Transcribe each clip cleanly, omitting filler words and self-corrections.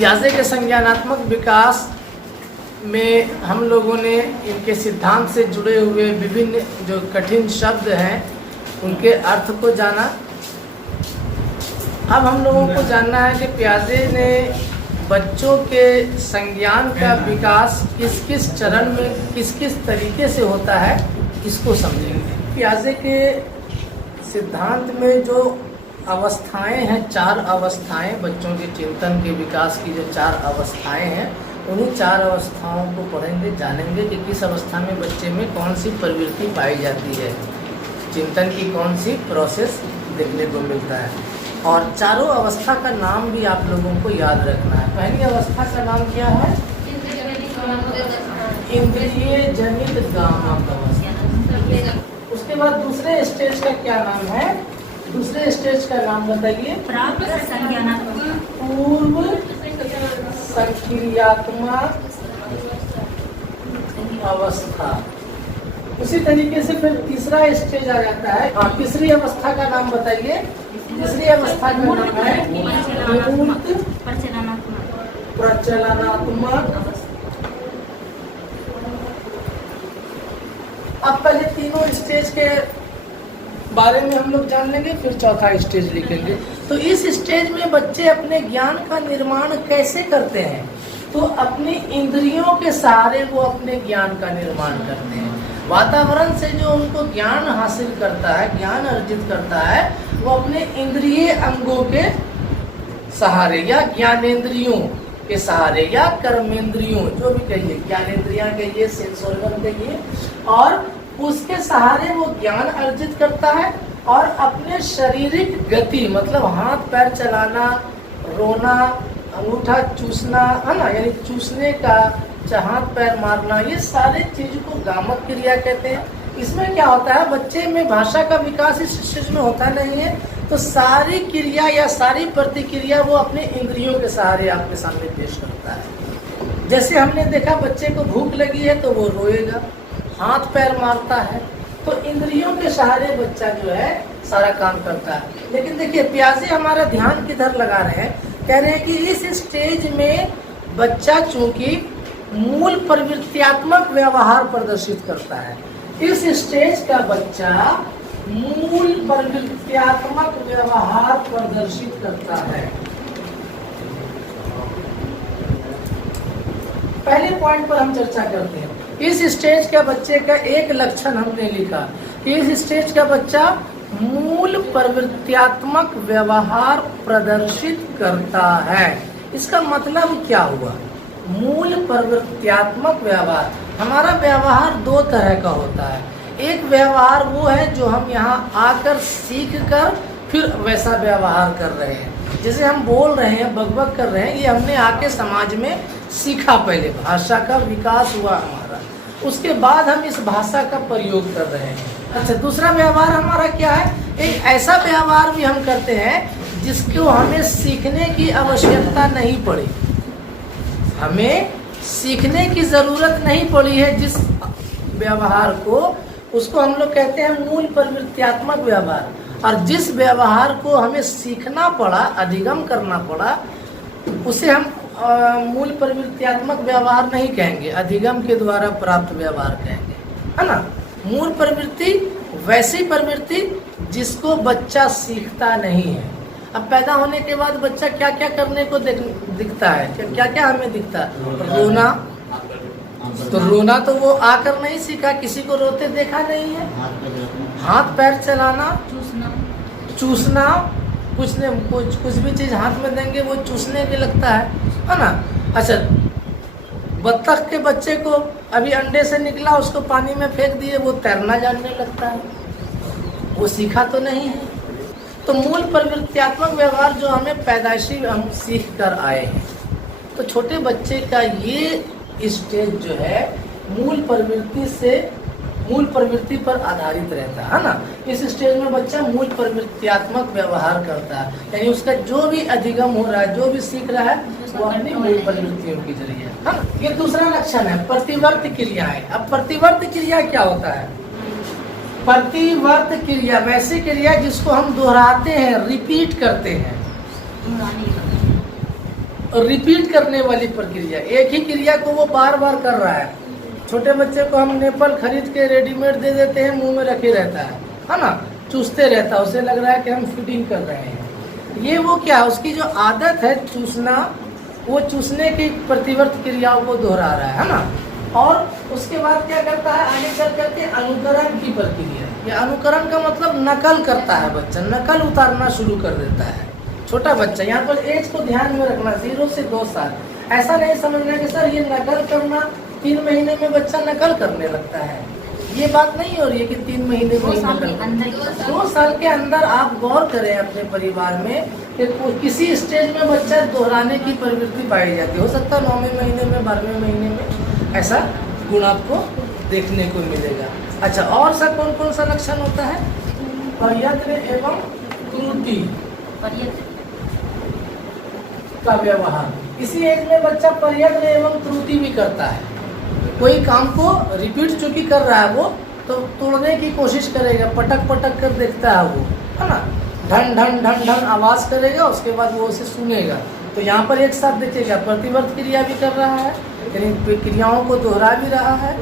पियाजे के संज्ञानात्मक विकास में हम लोगों ने इनके सिद्धांत से जुड़े हुए विभिन्न जो कठिन शब्द हैं उनके अर्थ को जाना। अब हम लोगों को जानना है कि पियाजे ने बच्चों के संज्ञान का विकास किस किस चरण में किस किस तरीके से होता है, इसको समझेंगे। पियाजे के सिद्धांत में जो अवस्थाएं हैं, 4 अवस्थाएं, बच्चों के चिंतन के विकास की जो 4 अवस्थाएं हैं, उन्हीं 4 अवस्थाओं को पढ़ेंगे, जानेंगे कि किस अवस्था में बच्चे में कौन सी प्रवृत्ति पाई जाती है, चिंतन की कौन सी प्रोसेस देखने को मिलता है। और चारों अवस्था का नाम भी आप लोगों को याद रखना है। पहली अवस्था का नाम क्या है? इंद्रिय जनित गामक अवस्था। उसके बाद दूसरे स्टेज का क्या नाम है? दूसरे स्टेज का नाम बताइए। पूर्व संक्रियात्मक अवस्था। उसी तरीके से फिर तीसरा स्टेज आ जाता है। हाँ, तीसरी अवस्था का नाम बताइए। तीसरी अवस्था का नाम है मूर्त प्रचलनात्मक। अब पहले तीनों स्टेज के बारे में हम लोग जान लेंगे, फिर चौथा स्टेज लिखेंगे। तो इस स्टेज में बच्चे अपने ज्ञान का निर्माण कैसे करते हैं? तो अपनी इंद्रियों के सहारे वो अपने ज्ञान का निर्माण करते हैं। वातावरण से जो उनको ज्ञान हासिल करता है, ज्ञान अर्जित करता है, वो अपने इंद्रिय अंगों के सहारे या ज्ञानेंद्रियों के सहारे या कर्मेंद्रियों, जो भी कहिए, ज्ञानेंद्रियां कहिए, सेंस ऑर्गन कहिए, और उसके सहारे वो ज्ञान अर्जित करता है। और अपने शारीरिक गति, मतलब हाथ पैर चलाना, रोना, अंगूठा चूसना, है ना, यानी चूसने का, हाथ पैर मारना, ये सारे चीज को गामक क्रिया कहते हैं। इसमें क्या होता है, बच्चे में भाषा का विकास इस चीज में होता नहीं है, तो सारी क्रिया या सारी प्रतिक्रिया वो अपने इंद्रियों के सहारे आपके सामने पेश करता है। जैसे हमने देखा, बच्चे को भूख लगी है तो वो रोएगा, हाथ पैर मारता है, तो इंद्रियों के सहारे बच्चा जो है सारा काम करता है। लेकिन देखिए, पियाजे हमारा ध्यान किधर लगा रहे हैं, कह रहे हैं कि इस स्टेज में बच्चा चूंकि मूल प्रवृत्त्यात्मक व्यवहार प्रदर्शित करता है, इस स्टेज का बच्चा मूल प्रवृत्त्यात्मक व्यवहार प्रदर्शित करता है। पहले पॉइंट पर हम चर्चा करते हैं। इस स्टेज का बच्चे का एक लक्षण हमने लिखा, इस स्टेज का बच्चा मूल प्रवृत्त्यात्मक व्यवहार प्रदर्शित करता है। इसका मतलब क्या हुआ? मूल प्रवृत्त्यात्मक व्यवहार, हमारा व्यवहार 2 तरह का होता है। एक व्यवहार वो है जो हम यहाँ आकर सीख कर फिर वैसा व्यवहार कर रहे हैं। जैसे हम बोल रहे हैं, बकबक कर रहे हैं, ये हमने आके समाज में सीखा, पहले भाषा का विकास हुआ हमारा, उसके बाद हम इस भाषा का प्रयोग कर रहे हैं। अच्छा, दूसरा व्यवहार हमारा क्या है? एक ऐसा व्यवहार भी हम करते हैं जिसको हमें सीखने की आवश्यकता नहीं पड़ी, हमें सीखने की जरूरत नहीं पड़ी है जिस व्यवहार को, उसको हम लोग कहते हैं मूल प्रवृत्त्यात्मक व्यवहार। और जिस व्यवहार को हमें सीखना पड़ा, अधिगम करना पड़ा, उसे हम मूल प्रवृत्त्यात्मक व्यवहार नहीं कहेंगे, अधिगम के द्वारा प्राप्त व्यवहार कहेंगे, है ना। मूल प्रवृत्ति वैसी प्रवृत्ति जिसको बच्चा सीखता नहीं है। अब पैदा होने के बाद बच्चा क्या क्या करने को दिखता है, क्या क्या हमें दिखता है? रोना, तो रोना तो वो आकर नहीं सीखा, किसी को रोते देखा नहीं है। हाथ पैर चलाना, चूसना, कुछ भी चीज हाथ में देंगे वो चूसने के लगता है ना। अच्छा, बत्तख के बच्चे को अभी अंडे से निकला, उसको पानी में फेंक दिए, वो तैरना जानने लगता है, वो सीखा तो नहीं है। तो मूल प्रवृत्त्यात्मक व्यवहार जो हमें पैदाइशी हम सीख कर आए हैं, तो छोटे बच्चे का ये स्टेज जो है मूल प्रवृत्ति पर आधारित रहता है ना। इस स्टेज में बच्चा मूल प्रवृत्त्यात्मक व्यवहार करता है, यानी उसका जो भी अधिगम हो रहा है, जो भी सीख रहा है, वो अपनी मूल प्रवृत्तियों के जरिए, है ना। ये दूसरा लक्षण है प्रतिवर्त क्रियाएं। अब प्रतिवर्त क्रिया क्या होता है? प्रतिवर्त क्रिया वैसी क्रिया जिसको हम दोहराते हैं, रिपीट करते हैं। रिपीट करने वाली प्रक्रिया, एक ही क्रिया को वो बार बार कर रहा है। छोटे बच्चे को हम नेपल खरीद के रेडीमेड दे देते हैं, मुंह में रखे रहता है ना, चूसते रहता है, उसे लग रहा है कि हम फीडिंग कर रहे हैं। ये वो क्या, उसकी जो आदत है चूसना, वो चूसने की प्रतिवर्त क्रियाओं को दोहरा रहा है ना। और उसके बाद क्या करता है, आगे चल करके अनुकरण की प्रक्रिया। ये अनुकरण का मतलब नकल करता है बच्चा, नकल उतारना शुरू कर देता है। छोटा बच्चा, यहाँ पर एज को ध्यान में रखना, 0 से 2 साल। ऐसा नहीं समझना कि सर ये नकल करना 3 महीने में बच्चा नकल करने लगता है, ये बात नहीं हो रही है कि 3 महीने में ही नकल। 2 साल के अंदर आप गौर करें अपने परिवार में कि किसी स्टेज में बच्चा दोहराने की प्रवृत्ति पाई जाती है। हो सकता है 9वें महीने में, 12वें महीने में ऐसा गुण आपको देखने को मिलेगा। अच्छा, और सा कौन कौन सा लक्षण होता है? प्रयत्न एवं त्रुटि का व्यवहार। इसी एज में बच्चा प्रयत्न एवं त्रुटि भी करता है। कोई काम को रिपीट चुकी कर रहा है वो, तो तोड़ने की कोशिश करेगा, पटक पटक कर देखता है वो, है ना, ढन ढन ढन ढन आवाज करेगा, उसके बाद वो उसे सुनेगा। तो यहाँ पर एक साथ देखिएगा, प्रतिवर्त क्रिया भी कर रहा है, यानी क्रियाओं को दोहरा भी रहा है,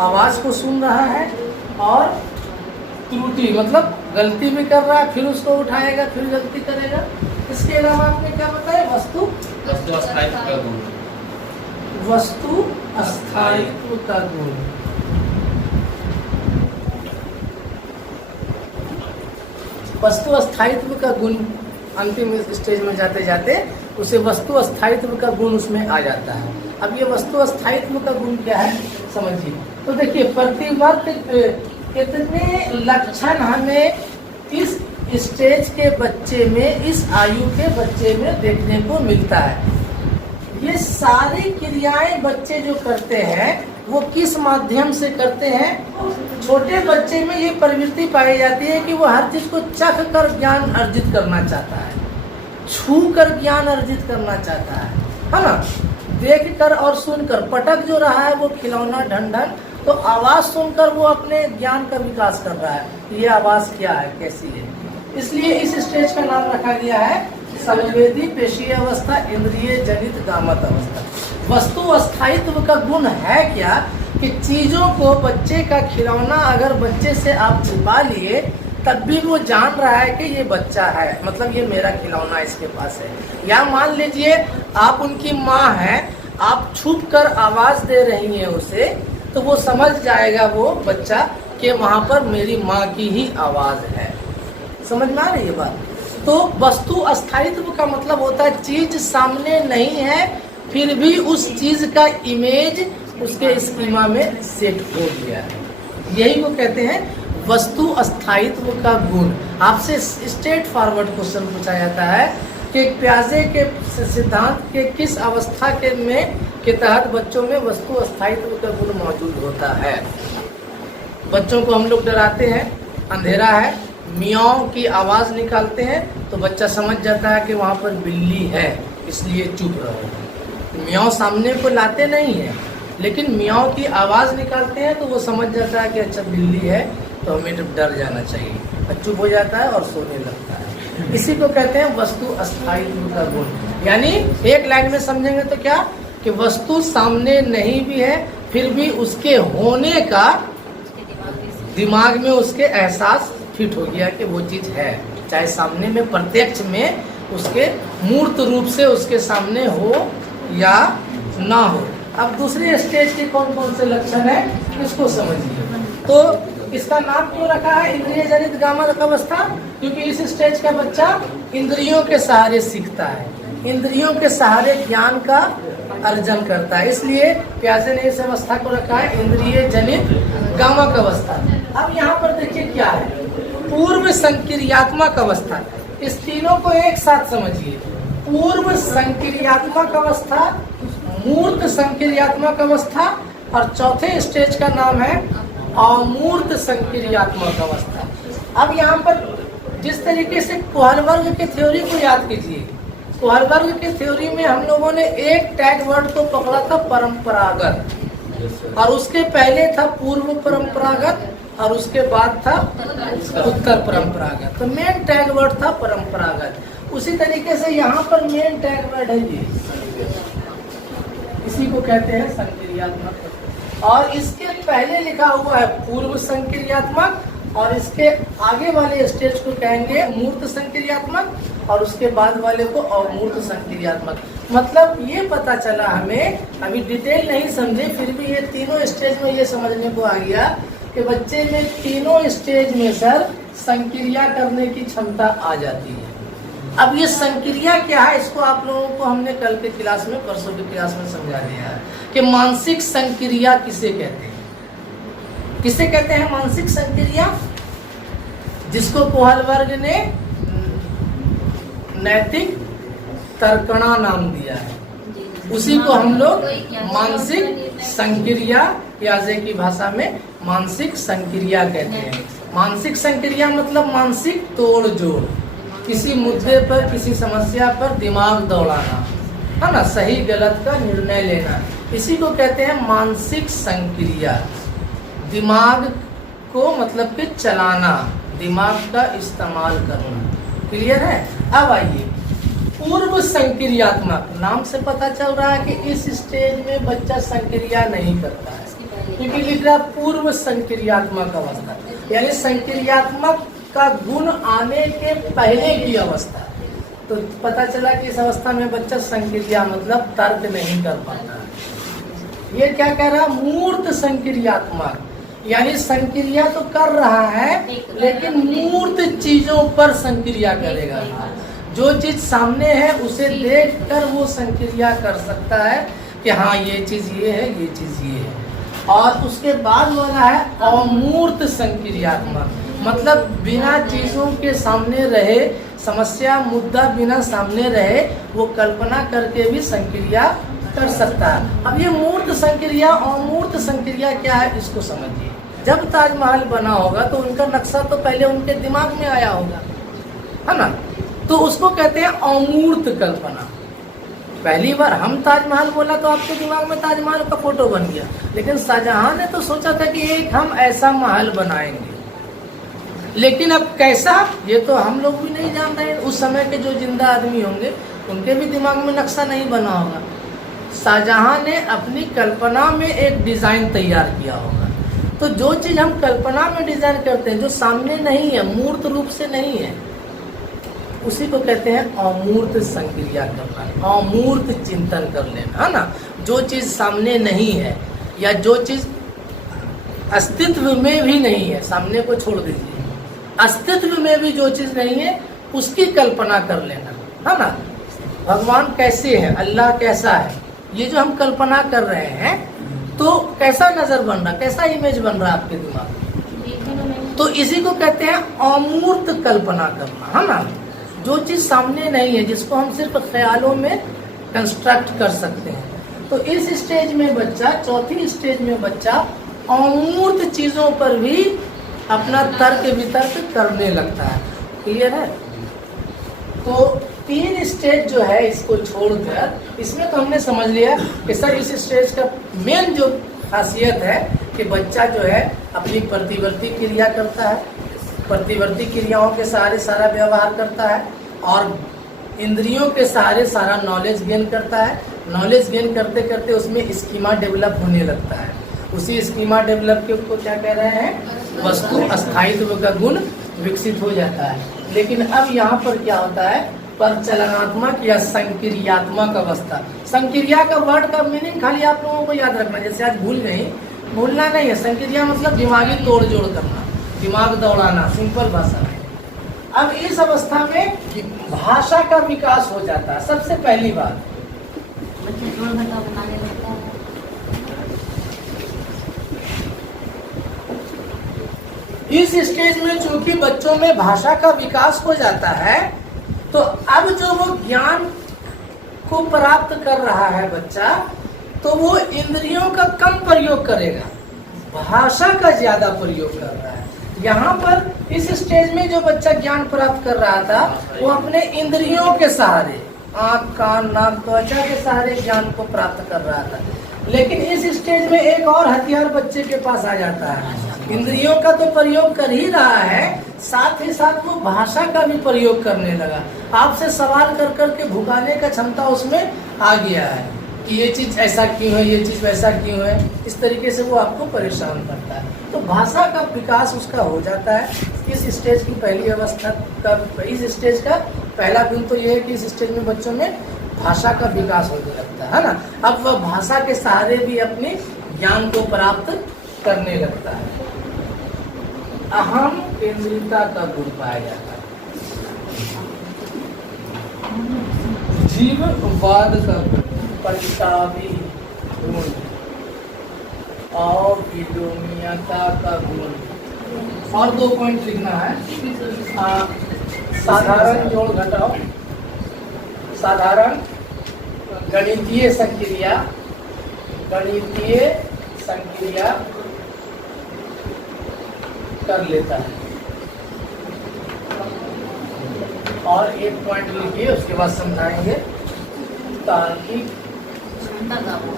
आवाज को सुन रहा है, और त्रुटि मतलब गलती भी कर रहा है, फिर उसको उठाएगा, फिर गलती करेगा। इसके अलावा आपने क्या बताया? वस्तु अस्थायित्व का गुण। वस्तु अस्थायित्व का गुण। वस्तु अस्थायित्व का गुण अंतिम स्टेज में जाते जाते उसे वस्तु अस्थायित्व का गुण उसमें आ जाता है। अब ये वस्तु अस्थायित्व का गुण क्या है समझिए। तो देखिए, प्रतिवर्त कितने लक्षण हमें इस स्टेज के बच्चे में, इस आयु के बच्चे में देखने को मिलता है। ये सारी क्रियाएं बच्चे जो करते हैं वो किस माध्यम से करते हैं? छोटे बच्चे में ये प्रवृत्ति पाई जाती है कि वो हर चीज को चख कर ज्ञान अर्जित करना चाहता है, छू कर ज्ञान अर्जित करना चाहता है ना। देख कर और सुनकर, पटक जो रहा है वो खिलौना ढन ढन, तो आवाज सुनकर वो अपने ज्ञान का विकास कर रहा है। ये आवाज क्या है, कैसी है। इसलिए इस स्टेज का नाम रखा गया है संवेदी पेशीय अवस्था, इंद्रिय जनित गामत अवस्था। वस्तु अस्थायित्व का गुण है क्या कि चीजों को, बच्चे का खिलौना अगर बच्चे से आप छुपा लिए तब भी वो जान रहा है कि ये बच्चा है, मतलब ये मेरा खिलौना इसके पास है। या मान लीजिए आप उनकी माँ हैं, आप छुप कर आवाज दे रही हैं उसे, तो वो समझ जाएगा वो बच्चा कि वहाँ पर मेरी माँ की ही आवाज है। समझ में आ रही है बात? तो वस्तु अस्थायित्व का मतलब होता है चीज सामने नहीं है फिर भी उस चीज का इमेज उसके स्कीमा में सेट हो गया है। यही वो कहते हैं वस्तु अस्थायित्व का गुण। आपसे स्ट्रेट फॉरवर्ड क्वेश्चन पूछा जाता है कि प्याजे के सिद्धांत के किस अवस्था के तहत बच्चों में वस्तु अस्थायित्व का गुण मौजूद होता है। बच्चों को हम लोग डराते हैं, अंधेरा है, मियाओं की आवाज निकालते हैं तो बच्चा समझ जाता है कि वहाँ पर बिल्ली है, इसलिए चुप रहो। मियाओं सामने को लाते नहीं है, लेकिन मियाओं की आवाज निकालते हैं तो वो समझ जाता है कि अच्छा बिल्ली है तो हमें डर जाना चाहिए, और चुप हो जाता है और सोने लगता है। इसी को कहते हैं वस्तु अस्थायित्व का गुण। यानी एक लाइन में समझेंगे तो क्या कि वस्तु सामने नहीं भी है फिर भी उसके होने का दिमाग में उसके एहसास फिट हो गया कि वो चीज है, चाहे सामने में प्रत्यक्ष में उसके मूर्त रूप से उसके सामने हो या ना हो। अब दूसरे स्टेज के कौन कौन से लक्षण है इसको समझिए। तो इसका नाम क्यों रखा है इंद्रिय जनित गामक अवस्था? क्योंकि इस स्टेज का बच्चा इंद्रियों के सहारे सीखता है, इंद्रियों के सहारे ज्ञान का अर्जन करता है, इसलिए प्याजे ने इस अवस्था को रखा है इंद्रिय जनित गामक अवस्था। अब यहाँ पर देखिए क्या है, पूर्व संक्रियात्मक अवस्था। इस तीनों को एक साथ समझिए, पूर्व संक्रियात्मक अवस्था, मूर्त संक्रियात्मक अवस्था, और चौथे स्टेज का नाम है अमूर्त संक्रियात्मक अवस्था। अब यहाँ पर जिस तरीके से कोहलबर्ग के थ्योरी को याद कीजिए, कोहलबर्ग के थ्योरी में हम लोगों ने एक टैग वर्ड को पकड़ा था परंपरागत, और उसके पहले था पूर्व परंपरागत, और उसके बाद था उत्तर परंपरागत। तो मेन टैग वर्ड था परंपरागत। उसी तरीके से यहाँ पर मेन टैग वर्ड है ये इसी को कहते हैं संक्रियात्मक। और इसके पहले लिखा हुआ है पूर्व संक्रियात्मक, और इसके आगे वाले स्टेज को कहेंगे मूर्त संक्रियात्मक, और उसके बाद वाले को अमूर्त संक्रियात्मक। मतलब ये पता चला हमें, अभी डिटेल नहीं समझे, फिर भी ये तीनों स्टेज में ये समझने को आ गया कि बच्चे में तीनों स्टेज में सर संक्रिया करने की क्षमता आ जाती है। अब ये संक्रिया क्या है, इसको आप लोगों को हमने कल के क्लास में, परसों की क्लास में समझा दिया है कि मानसिक संक्रिया किसे कहते हैं। किसे कहते हैं मानसिक संक्रिया? जिसको कोहलबर्ग ने नैतिक तर्कणा नाम दिया है, उसी को हम लोग मानसिक संक्रिया या जे की भाषा में मानसिक संक्रिया कहते हैं। मानसिक संक्रिया मतलब मानसिक तोड़ जोड़, किसी मुद्दे पर, किसी समस्या पर दिमाग दौड़ाना, है ना, सही गलत का निर्णय लेना, इसी को कहते हैं मानसिक संक्रिया। दिमाग को मतलब कि चलाना, दिमाग का इस्तेमाल करना। क्लियर है? अब आइए पूर्व संक्रियात्मक, नाम से पता चल रहा है कि इस स्टेज में बच्चा संक्रिया नहीं करता है, क्योंकि लिख रहा पूर्व संक्रियात्मक अवस्था, यानी संक्रियात्मक का गुण आने के पहले की अवस्था। तो पता चला कि इस अवस्था में बच्चा संक्रिया मतलब तर्क नहीं कर पाता। ये क्या कह रहा? मूर्त संक्रियात्मक, यानी संक्रिया तो कर रहा है लेकिन मूर्त चीजों पर संक्रिया करेगा। जो चीज सामने है उसे देखकर वो संक्रिया कर सकता है कि हाँ ये चीज ये है, ये चीज ये है। और उसके बाद वाला है अमूर्त संक्रियात्मक, मतलब बिना चीजों के सामने रहे, समस्या मुद्दा बिना सामने रहे, वो कल्पना करके भी संक्रिया कर सकता है। अब ये मूर्त संक्रिया अमूर्त संक्रिया क्या है, इसको समझिए। जब ताजमहल बना होगा तो उनका नक्शा तो पहले उनके दिमाग में आया होगा, है ना, तो उसको कहते हैं अमूर्त कल्पना। पहली बार हम ताजमहल बोला तो आपके दिमाग में ताजमहल का फोटो बन गया, लेकिन शाहजहां ने तो सोचा था कि एक हम ऐसा महल बनाएंगे, लेकिन अब कैसा ये तो हम लोग भी नहीं जान रहे। उस समय के जो जिंदा आदमी होंगे उनके भी दिमाग में नक्शा नहीं बना होगा। शाहजहां ने अपनी कल्पना में एक डिजाइन तैयार किया होगा। तो जो चीज हम कल्पना में डिजाइन करते हैं, जो सामने नहीं है, मूर्त रूप से नहीं है, उसी को कहते हैं अमूर्त संक्रिया करना, अमूर्त चिंतन कर लेना, है ना। जो चीज सामने नहीं है या जो चीज अस्तित्व में भी नहीं है, सामने को छोड़ दीजिए, अस्तित्व में भी जो चीज नहीं है उसकी कल्पना कर लेना, है ना। भगवान कैसे है, अल्लाह कैसा है, ये जो हम कल्पना कर रहे हैं तो कैसा नजर बन रहा, कैसा इमेज बन रहा आपके दिमाग में, तो इसी को कहते हैं अमूर्त कल्पना करना, है ना। जो चीज सामने नहीं है, जिसको हम सिर्फ ख्यालों में कंस्ट्रक्ट कर सकते हैं। तो इस स्टेज में बच्चा, चौथी स्टेज में बच्चा अमूर्त चीजों पर भी अपना तर्क वितर्क करने लगता है। क्लियर है? तो 3 स्टेज जो है इसको छोड़कर, इसमें तो हमने समझ लिया कि सर इस स्टेज का मेन जो खासियत है कि बच्चा जो है अपनी प्रतिवर्ती क्रिया करता है, प्रतिवर्ती क्रियाओं के सहारे सारा व्यवहार करता है, और इंद्रियों के सहारे सारा नॉलेज गेन करता है। नॉलेज गेन करते करते उसमें स्कीमा डेवलप होने लगता है। उसी स्कीमा डेवलप के को क्या कह रहे हैं, वस्तु स्थायित्व का गुण विकसित हो जाता है। लेकिन अब यहाँ पर क्या होता है, परचलनात्मक या संक्रियात्मक अवस्था। संक्रिया का वर्ड का मीनिंग खाली आप लोगों को याद रखना, जैसे आज भूल गए, भूलना नहीं है। संक्रिया मतलब दिमागी तोड़ जोड़ करना, दिमाग दौड़ाना, सिंपल भाषा में। अब इस अवस्था में भाषा का विकास हो जाता है। सबसे पहली बात, इस स्टेज में चूंकि बच्चों में भाषा का विकास हो जाता है, तो अब जो वो ज्ञान को प्राप्त कर रहा है बच्चा, तो वो इंद्रियों का कम प्रयोग करेगा, भाषा का ज्यादा प्रयोग कर रहा है। यहाँ पर इस स्टेज में जो बच्चा ज्ञान प्राप्त कर रहा था, वो अपने इंद्रियों के सहारे, आँख, कान, नाक, त्वचा के सहारे ज्ञान को प्राप्त कर रहा था। लेकिन इस स्टेज में एक और हथियार बच्चे के पास आ जाता है। इंद्रियों का तो प्रयोग कर ही रहा है, साथ ही साथ वो भाषा का भी प्रयोग करने लगा। आपसे सवाल कर करके भुकाने का क्षमता उसमें आ गया है। कि ये चीज़ ऐसा क्यों है, ये चीज़ वैसा क्यों है, इस तरीके से वो आपको परेशान करता है। तो भाषा का विकास उसका हो जाता है। इस स्टेज की पहली अवस्था का, इस स्टेज का पहला गुण तो ये है कि इस स्टेज में बच्चों में भाषा का विकास होने लगता है ना। अब वह भाषा के सहारे भी अपने ज्ञान को प्राप्त करने लगता है। अहम केंद्रिता का गुण पाया जाता है। जीववाद का पलटावी गुण, और विलोमीयता का गुण। और 2 पॉइंट लिखना है। साधारण जोड़ घटाओ, साधारण गणितीय संक्रिया, गणितीय संक्रिया कर लेता है। और 1 पॉइंट लिखिए, उसके बाद समझाएंगे। तार्किक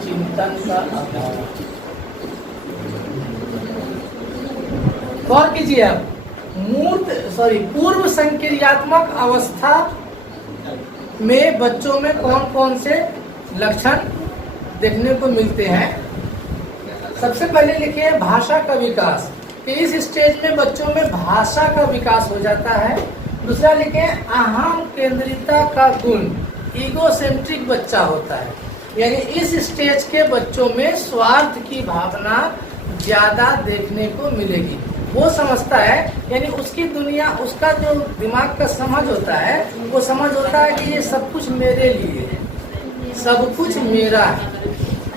चिंतन का अभाव। गौर कीजिए आप, पूर्व संक्रियात्मक अवस्था में बच्चों में कौन कौन से लक्षण देखने को मिलते हैं। सबसे पहले लिखिए भाषा का विकास, कि इस स्टेज में बच्चों में भाषा का विकास हो जाता है। दूसरा लिखे अहम केंद्रिता का गुण, ईगोसेंट्रिक बच्चा होता है, यानी इस स्टेज के बच्चों में स्वार्थ की भावना ज्यादा देखने को मिलेगी। वो समझता है, यानी उसकी दुनिया, उसका जो दिमाग का समझ होता है, वो समझ होता है कि ये सब कुछ मेरे लिए है, सब कुछ मेरा है,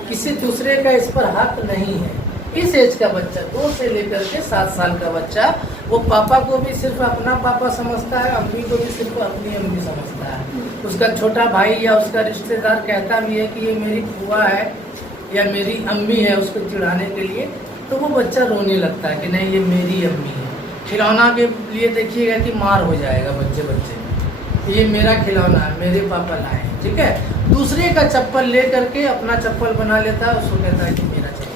किसी दूसरे का इस पर हक नहीं है। इस एज का बच्चा, 2 से लेकर के 7 साल का बच्चा, वो पापा को भी सिर्फ अपना पापा समझता है, अम्मी को भी सिर्फ अपनी अम्मी समझता है। उसका छोटा भाई या उसका रिश्तेदार कहता भी है कि ये मेरी बुआ है या मेरी अम्मी है, उसको चिढ़ाने के लिए, तो वो बच्चा रोने लगता है कि नहीं ये मेरी अम्मी है। खिलौना के लिए देखिएगा कि मार हो जाएगा बच्चे, ये मेरा खिलौना है, मेरे पापा लाए हैं, ठीक है। दूसरे का चप्पल ले करके अपना चप्पल बना लेता है, उसको कहता है कि मेरा चप्पल।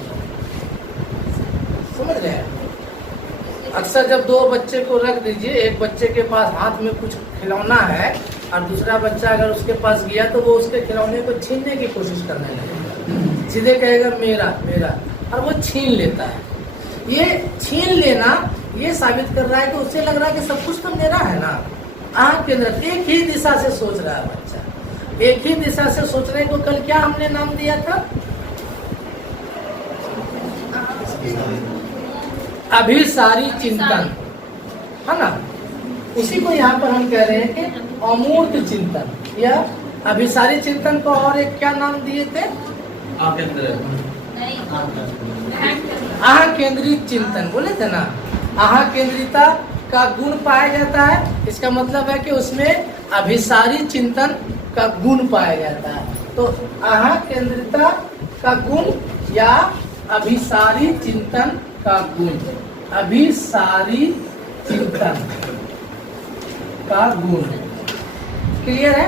समझ रहे हैं। अक्सर जब 2 बच्चे को रख दीजिए, एक बच्चे के पास हाथ में कुछ खिलौना है और दूसरा बच्चा अगर उसके पास गया तो वो उसके खिलौने को छीनने की कोशिश करने लगेगा, सीधे कहेगा मेरा मेरा, और वो छीन लेता है। ये छीन लेना ये साबित कर रहा है कि उससे लग रहा है कि सब कुछ तो मेरा है ना। आँख के अंदर एक ही दिशा से सोच रहा है बच्चा, एक ही दिशा से सोचने को कल क्या हमने नाम दिया था, अभिसारी चिंतन, है ना। उसी को यहाँ पर हम कह रहे हैं कि अमूर्त चिंतन या अभिसारी चिंतन को और एक क्या नाम दिए थे, आहा केंद्रित चिंतन बोले थे ना। आहा केंद्रिता का गुण पाया जाता है, इसका मतलब है कि उसमें अभिसारी चिंतन का गुण पाया जाता है। तो आहा केंद्रिता का गुण या अभिसारी चिंतन का गुण, अभिसारी चिंतन का गुण क्लियर है।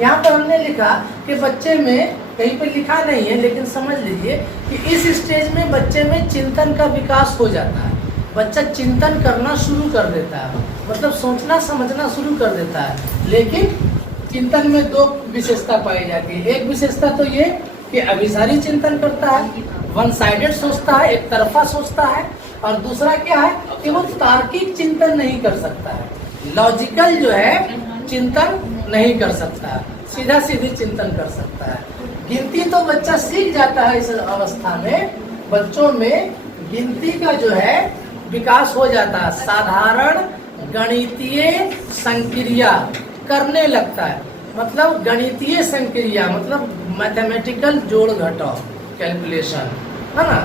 यहाँ पर हमने लिखा कि बच्चे में, कहीं पे लिखा नहीं है लेकिन समझ लीजिए कि इस स्टेज में बच्चे में चिंतन का विकास हो जाता है। बच्चा चिंतन करना शुरू कर देता है, मतलब सोचना समझना शुरू कर देता है। लेकिन चिंतन में 2 विशेषता पाई जाती है। एक विशेषता तो ये कि अभिसारी चिंतन करता है, वन साइडेड सोचता है, एक तरफा सोचता है। और दूसरा क्या है कि वो तार्किक चिंतन नहीं कर सकता है, लॉजिकल जो है चिंतन नहीं कर सकता, सीधा सीधी चिंतन कर सकता है। गिनती तो बच्चा सीख जाता है इस अवस्था में, बच्चों में गिनती का जो है विकास हो जाता है, साधारण गणितीय संक्रिया करने लगता है। मतलब गणितीय संक्रिया मतलब मैथमेटिकल जोड़ घटाव, कैलकुलेशन, है ना।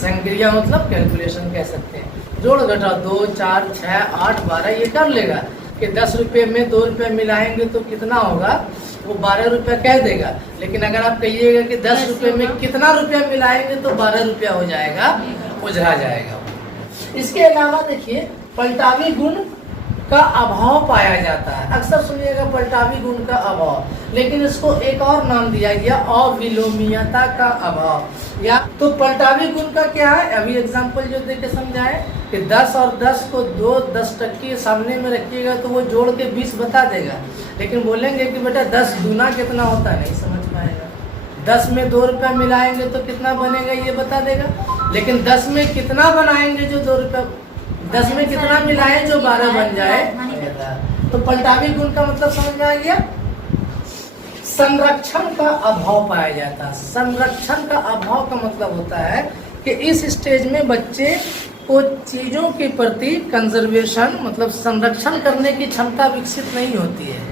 संक्रिया मतलब कैलकुलेशन कह सकते हैं। जोड़ घटाव 2, 4, 6, 8, 12 ये कर लेगा कि 10 रुपये में 2 रुपये मिलाएंगे तो कितना होगा, वो 12 रुपया कह देगा। लेकिन अगर आप कहिएगा कि 10 रुपये में कितना रुपया मिलाएंगे तो 12 रुपया हो जाएगा, उजरा जाएगा। इसके अलावा देखिए पलटावी गुण का अभाव पाया जाता है। अक्सर सुनिएगा पलटावी गुण का अभाव, लेकिन इसको एक और नाम दिया गया अविलोमीयता का अभाव। या तो पलटावी गुण का क्या है, अभी एग्जांपल जो देके समझाए कि 10 और 10 को 2 10 सामने में रखिएगा तो वो जोड़ के 20 बता देगा। लेकिन बोलेंगे कि बेटा 10 दूना कितना होता है, नहीं समझ पाएगा। 10 में 2 रुपया मिलाएंगे तो कितना बनेगा ये बता देगा। लेकिन 10 में कितना बनाएंगे जो 2 रुपया, 10 में कितना मिलाएं जो 12 बन जाए। तो पलटावी गुण का मतलब समझ में आ गया। संरक्षण का अभाव पाया जाता है। संरक्षण का अभाव का मतलब होता है कि इस स्टेज में बच्चे को चीजों के प्रति कंजर्वेशन मतलब संरक्षण करने की क्षमता विकसित नहीं होती है।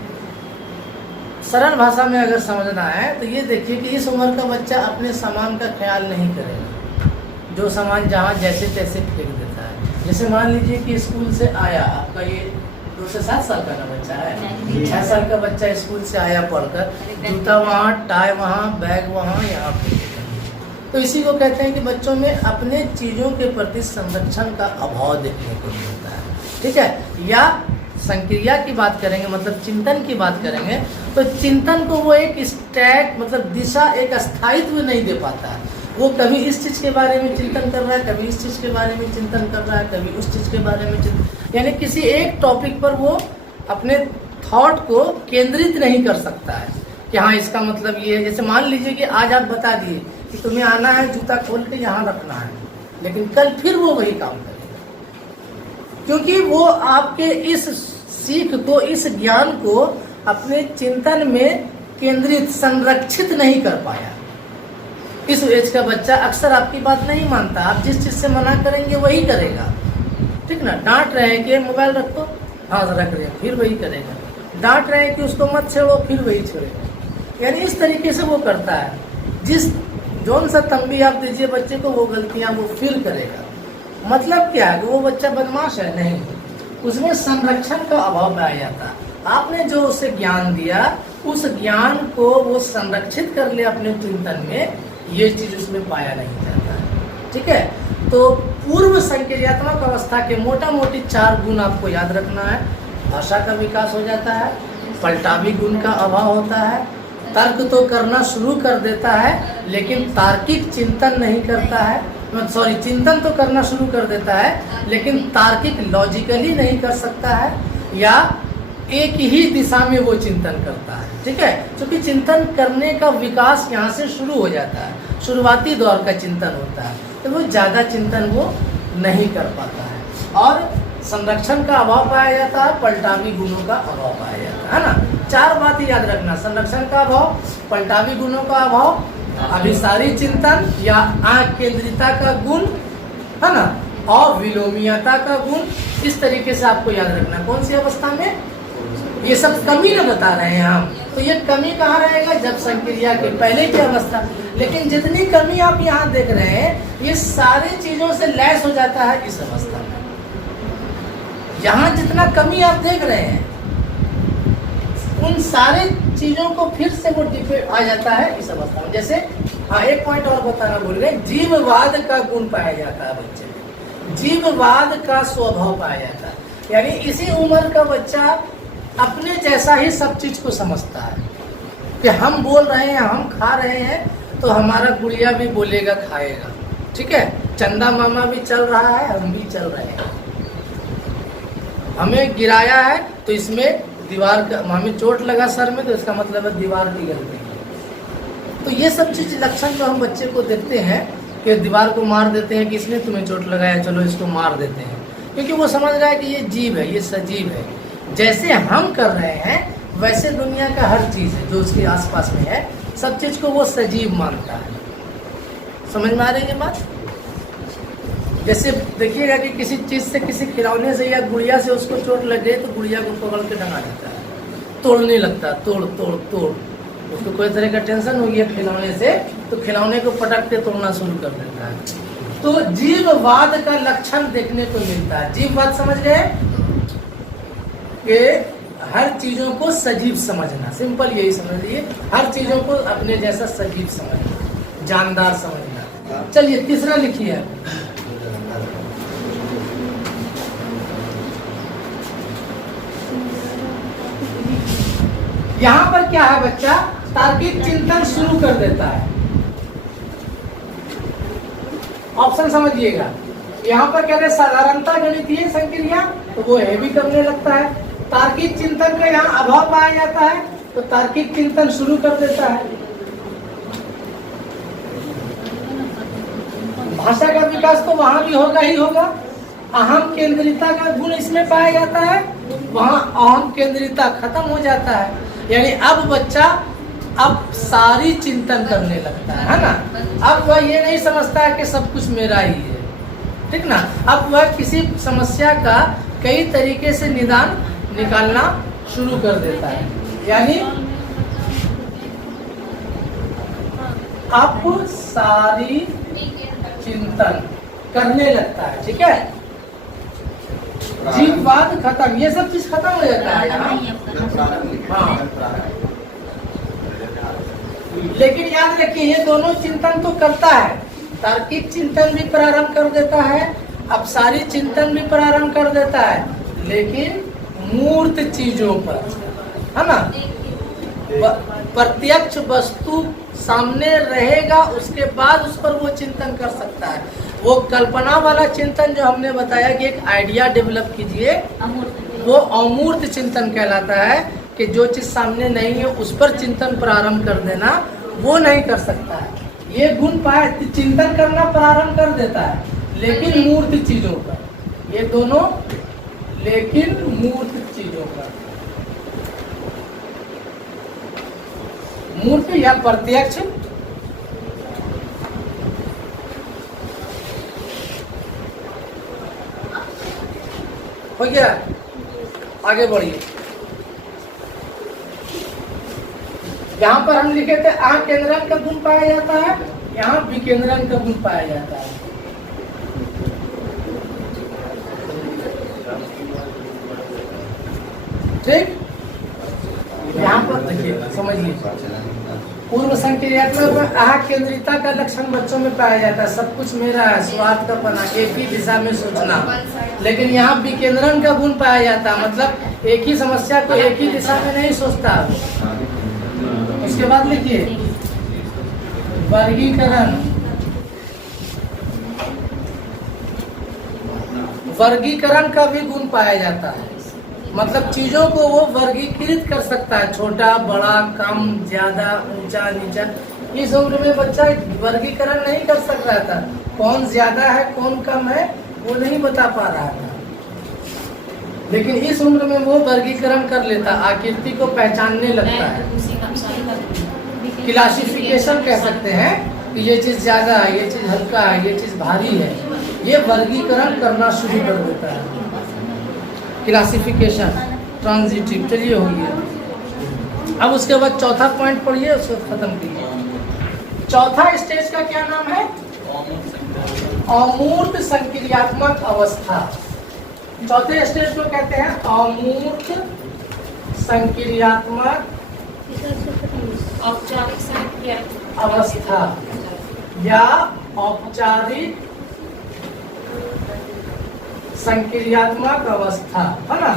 सरल भाषा में अगर समझना है तो ये देखिए कि इस उम्र का बच्चा अपने सामान का ख्याल नहीं करेगा, जो सामान जहाँ जैसे तैसे फेंक देता है। जैसे मान लीजिए कि स्कूल से आया, आपका ये 2 से 7 साल का ना बच्चा है, 6 साल का बच्चा स्कूल से आया पढ़कर, जूता वहाँ, टाई वहाँ, बैग वहाँ, यहाँ पे। तो इसी को कहते हैं कि बच्चों में अपने चीज़ों के प्रति संरक्षण का अभाव देखने को मिलता है। ठीक है। या संक्रिया की बात करेंगे मतलब चिंतन की बात करेंगे तो चिंतन को वो एक स्टैट मतलब दिशा, एक स्थायित्व नहीं दे पाता है। वो कभी इस चीज़ के बारे में चिंतन कर रहा है, कभी इस चीज़ के बारे में चिंतन कर रहा है, कभी उस चीज़ के बारे में चिंतन, यानी किसी एक टॉपिक पर वो अपने थॉट को केंद्रित नहीं कर सकता है कि हाँ इसका मतलब ये है। जैसे मान लीजिए कि आज आप बता दिए कि तुम्हें आना है, जूता खोल के यहाँ रखना है, लेकिन कल फिर वो वही काम करेगा, क्योंकि वो आपके इस सीख को, इस ज्ञान को अपने चिंतन में केंद्रित, संरक्षित नहीं कर पाया। इस एज का बच्चा अक्सर आपकी बात नहीं मानता, आप जिस चीज से मना करेंगे वही करेगा। ठीक ना। डांट रहे हैं कि मोबाइल रखो, हाँ रख रहे हैं, फिर वही करेगा। डांट रहे हैं कि उसको मत छेड़ो, फिर वही छेड़ेगा। यानी इस तरीके से वो करता है। जिस जोन सा तंबी आप दीजिए बच्चे को, वो गलतियां वो फिर करेगा। मतलब क्या है कि वो बच्चा बदमाश है? नहीं, उसमें संरक्षण का अभाव पाया जाता है। आपने जो उसे ज्ञान दिया, उस ज्ञान को वो संरक्षित कर ले अपने चिंतन में, ये चीज उसमें पाया नहीं जाता है। ठीक है। तो पूर्व संक्रियात्मक अवस्था के मोटा मोटी 4 गुण आपको याद रखना है। भाषा का विकास हो जाता है, पलटावी गुण का अभाव होता है, तर्क तो करना शुरू कर देता है लेकिन तार्किक चिंतन नहीं करता है, चिंतन तो करना शुरू कर देता है लेकिन तार्किक लॉजिकली नहीं कर सकता है, या एक ही दिशा में वो चिंतन करता है। ठीक है। क्योंकि चिंतन करने का विकास यहाँ से शुरू हो जाता है, शुरुआती दौर का चिंतन होता है, तो वो ज़्यादा चिंतन वो नहीं कर पाता है। और संरक्षण का अभाव पाया जाता है, पलटावी गुणों का अभाव पाया जाता है ना। 4 बात याद रखना, संरक्षण का अभाव, पलटावी गुणों का अभाव, अभिसारी चिंतन या आंख केंद्रिता का गुण, है ना, और विलोमीयता का गुण। इस तरीके से आपको याद रखना। कौन सी अवस्था में? ये सब कमी न बता रहे हैं हम, तो ये कमी कहाँ रहेगा? जब संक्रिया के पहले की अवस्था। लेकिन जितनी कमी आप यहाँ देख रहे हैं, ये सारी चीजों से लैस हो जाता है इस अवस्था में। यहाँ जितना कमी आप देख रहे हैं, उन सारे चीजों को फिर से वो डिफेक्ट आ जाता है इस अवस्था में। जैसे हाँ, एक पॉइंट और बताना भूल गए, जीववाद का गुण पाया जाता है बच्चे में, जीववाद का स्वभाव पाया जाता है। यानी इसी उम्र का बच्चा अपने जैसा ही सब चीज को समझता है कि हम बोल रहे हैं, हम खा रहे हैं, तो हमारा गुड़िया भी बोलेगा, खाएगा। ठीक है। चंदा मामा भी चल रहा है, हम भी चल रहे हैं। हमें गिराया है तो इसमें दीवार का, हमें चोट लगा सर में, तो इसका मतलब है दीवार की गलती है। तो ये सब चीज लक्षण जो हम बच्चे को देखते हैं कि दीवार को मार देते हैं कि इसने तुम्हें चोट लगाया, चलो इसको मार देते हैं, क्योंकि वो समझ रहा है कि ये जीव है, ये सजीव है। जैसे हम कर रहे हैं वैसे दुनिया का हर चीज है जो उसके आसपास में है, सब चीज को वो सजीव मानता है। समझ में आ रही है बात? जैसे देखिएगा कि किसी चीज से, किसी खिलौने से या गुड़िया से उसको चोट लग गई तो गुड़िया को पकड़ के टंगा देता है, तोड़ने लगता है, तोड़ तोड़ तोड़। उसको कोई तरह का टेंशन हो गया खिलौने से, तो खिलौने को पटक के तोड़ना शुरू कर देता है। तो जीववाद का लक्षण देखने को मिलता है। जीववाद समझ गए कि हर चीजों को सजीव समझना, सिंपल यही समझ लीजिए, हर चीजों को अपने जैसा सजीव समझना, जानदार समझना। चलिए तीसरा लिखिए। यहाँ पर क्या है, बच्चा तार्किक चिंतन शुरू कर देता है। ऑप्शन समझिएगा, यहाँ पर कह रहे साधारणता गणितीय संक्रिया, तो वो हैवी करने लगता है। तार्किक चिंतन का यहाँ अभाव पाया जाता है, तो तार्किक चिंतन शुरू कर देता है। भाषा का विकास तो वहां भी होगा ही होगा। अहम केंद्रिता का गुण इसमें पाया जाता है, वहां अहम केंद्रिता खत्म हो जाता है। यानी अब बच्चा अब सारी चिंतन करने लगता है ना। अब वह ये नहीं समझता है कि सब कुछ मेरा ही है, ठीक ना। अब वह किसी समस्या का कई तरीके से निदान निकालना शुरू कर देता है। यानी अब सारी चिंतन करने लगता है, ठीक है। जीववाद खत्म, ये सब चीज खत्म हो जाता है हाँ। लेकिन याद रखिए ये दोनों चिंतन तो करता है, तार्किक चिंतन भी प्रारंभ कर देता है, अब सारी चिंतन भी प्रारंभ कर देता है, लेकिन मूर्त चीजों पर, है ना। प्रत्यक्ष वस्तु सामने रहेगा उसके बाद उस पर वो चिंतन कर सकता है। वो कल्पना वाला चिंतन जो हमने बताया कि एक आइडिया डेवलप कीजिए, वो अमूर्त चिंतन कहलाता है कि जो चीज सामने नहीं है उस पर चिंतन प्रारंभ कर देना, वो नहीं कर सकता है। ये गुण पाए चिंतन करना प्रारंभ कर देता है, लेकिन मूर्त चीजों पर, ये दोनों लेकिन मूर्त चीजों पर, मूर्त या प्रत्यक्ष हो गया। आगे बढ़िए, यहाँ पर हम लिखे थे आ केंद्रन का गुण पाया जाता है, यहाँ विकेंद्रन का गुण पाया जाता है। ठीक, यहाँ पर देखिए समझिए, पूर्व संक्रियात्मक आह केंद्रिता का लक्षण बच्चों में पाया जाता है। सब कुछ मेरा है, स्वार्थ का पना, एक ही दिशा में सोचना। लेकिन यहाँ विकेंद्रन का गुण पाया जाता है, मतलब एक ही समस्या को एक ही दिशा में नहीं सोचता। उसके बाद लिखिए वर्गीकरण, वर्गीकरण का भी गुण पाया जाता है, मतलब चीजों को वो वर्गीकृत कर सकता है, छोटा बड़ा, कम ज्यादा, ऊंचा नीचा। इस उम्र में बच्चा वर्गीकरण नहीं कर सक रहा था, कौन ज्यादा है कौन कम है वो नहीं बता पा रहा था, लेकिन इस उम्र में वो वर्गीकरण कर लेता, आकृति को पहचानने लगता है। क्लासिफिकेशन कह सकते हैं कि ये चीज ज्यादा है, ये चीज हल्का है, ये चीज भारी है, ये वर्गीकरण करना शुरू कर देता है। क्लासिफिकेशन ट्रांजिटिव, चलिए हो गया। अब उसके बाद चौथा पॉइंट पढ़िए, उसको खत्म कीजिए। चौथा स्टेज का क्या नाम है? अमूर्त संक्रियात्मक अवस्था। चौथे स्टेज को कहते हैं अमूर्त संक्रियात्मक अवस्था या औपचारिक संक्रियात्मक अवस्था, है ना।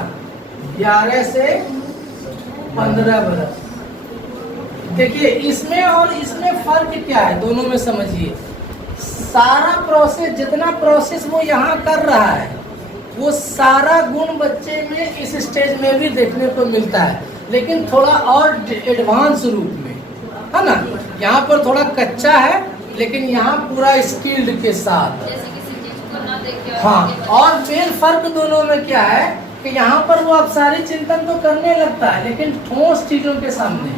11 से 15 वर्ष। देखिए इसमें और इसमें फर्क क्या है, दोनों में समझिए। सारा प्रोसेस, जितना प्रोसेस वो यहाँ कर रहा है, वो सारा गुण बच्चे में इस स्टेज में भी देखने को मिलता है, लेकिन थोड़ा और एडवांस रूप में, है ना। यहाँ पर थोड़ा कच्चा है, लेकिन यहाँ पूरा स्किल्ड के साथ। हाँ, और मेन फर्क दोनों में क्या है कि यहाँ पर वो अब सारी चिंतन तो करने लगता है, लेकिन ठोस चीजों के सामने।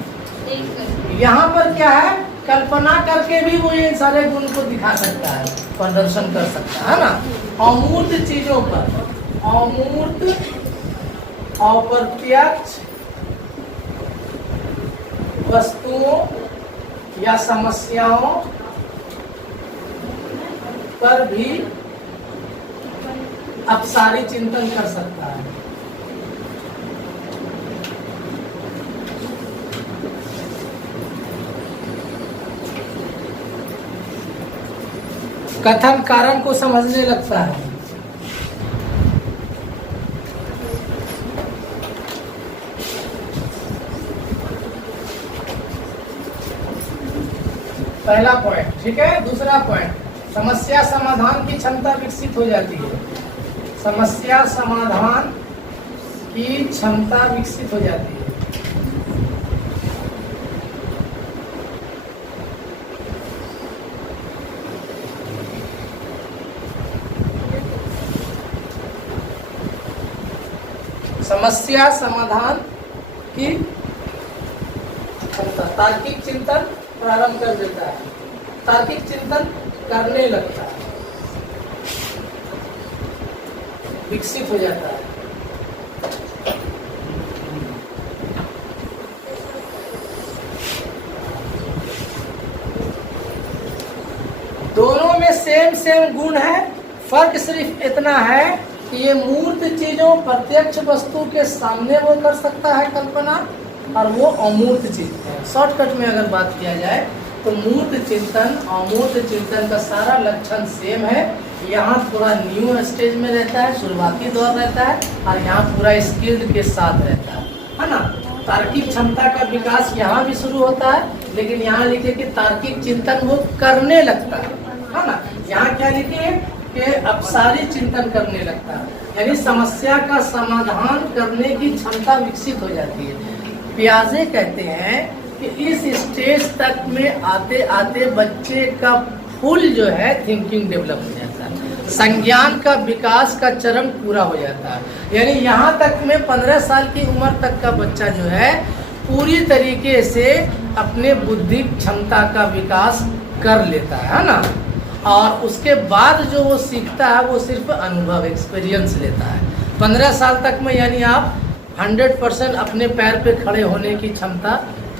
यहाँ पर क्या है, कल्पना करके भी वो ये सारे गुण को दिखा सकता है, प्रदर्शन कर सकता है ना। अमूर्त चीजों पर, अमूर्त अप्रत्यक्ष वस्तुओं या समस्याओं पर भी अब सारी चिंतन कर सकता है। कथन कारण को समझने लगता है। पहला पॉइंट, ठीक है। दूसरा पॉइंट, समस्या समाधान की क्षमता विकसित हो जाती है। समस्या समाधान की क्षमता विकसित हो जाती है। समस्या समाधान की क्षमता, तार्किक चिंतन प्रारंभ कर देता है, तार्किक चिंतन करने लगता है, विकसित हो जाता है। दोनों में सेम गुण है, फर्क सिर्फ इतना है कि ये मूर्त चीजों प्रत्यक्ष वस्तु के सामने वो कर सकता है कल्पना, और वो अमूर्त चीज है। शॉर्टकट में अगर बात किया जाए तो मूर्त चिंतन अमूर्त चिंतन का सारा लक्षण सेम है। यहाँ थोड़ा न्यू स्टेज में रहता है, शुरुआती दौर रहता है, और यहाँ पूरा स्किल्ड के साथ रहता है ना। तार्किक क्षमता का विकास यहाँ भी शुरू होता है, लेकिन यहाँ लिखे कि तार्किक चिंतन वो करने लगता है ना। यहाँ क्या लिखे कि अपसारी चिंतन करने लगता है, यानी समस्या का समाधान करने की क्षमता विकसित हो जाती है। पियाजे कहते हैं कि इस स्टेज तक में आते आते बच्चे का फुल जो है थिंकिंग डेवलप हो जाता है, संज्ञान का विकास का चरण पूरा हो जाता है। यानी यहाँ तक में 15 साल की उम्र तक का बच्चा जो है पूरी तरीके से अपने बुद्धि क्षमता का विकास कर लेता है ना। और उसके बाद जो वो सीखता है वो सिर्फ अनुभव एक्सपीरियंस लेता है। 15 साल तक में यानी आप 100% अपने पैर पे खड़े होने की क्षमता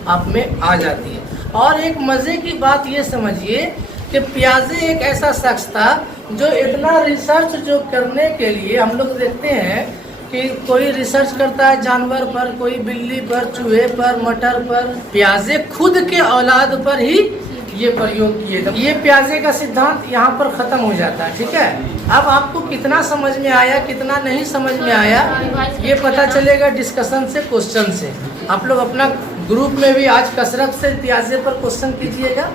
आप में आ जाती है। और एक मज़े की बात ये समझिए कि पियाजे एक ऐसा शख्स था जो इतना रिसर्च जो करने के लिए, हम लोग देखते हैं कि कोई रिसर्च करता है जानवर पर, कोई बिल्ली पर, चूहे पर, मटर पर, पियाजे खुद के औलाद पर ही ये प्रयोग किए थे। ये पियाजे का सिद्धांत यहाँ पर खत्म हो जाता है। ठीक है, अब आपको कितना समझ में आया कितना नहीं समझ में आया ये पता चलेगा डिस्कशन से, क्वेश्चन से। आप लोग अपना ग्रुप में भी आज कसरत से पियाजे पर क्वेश्चन कीजिएगा।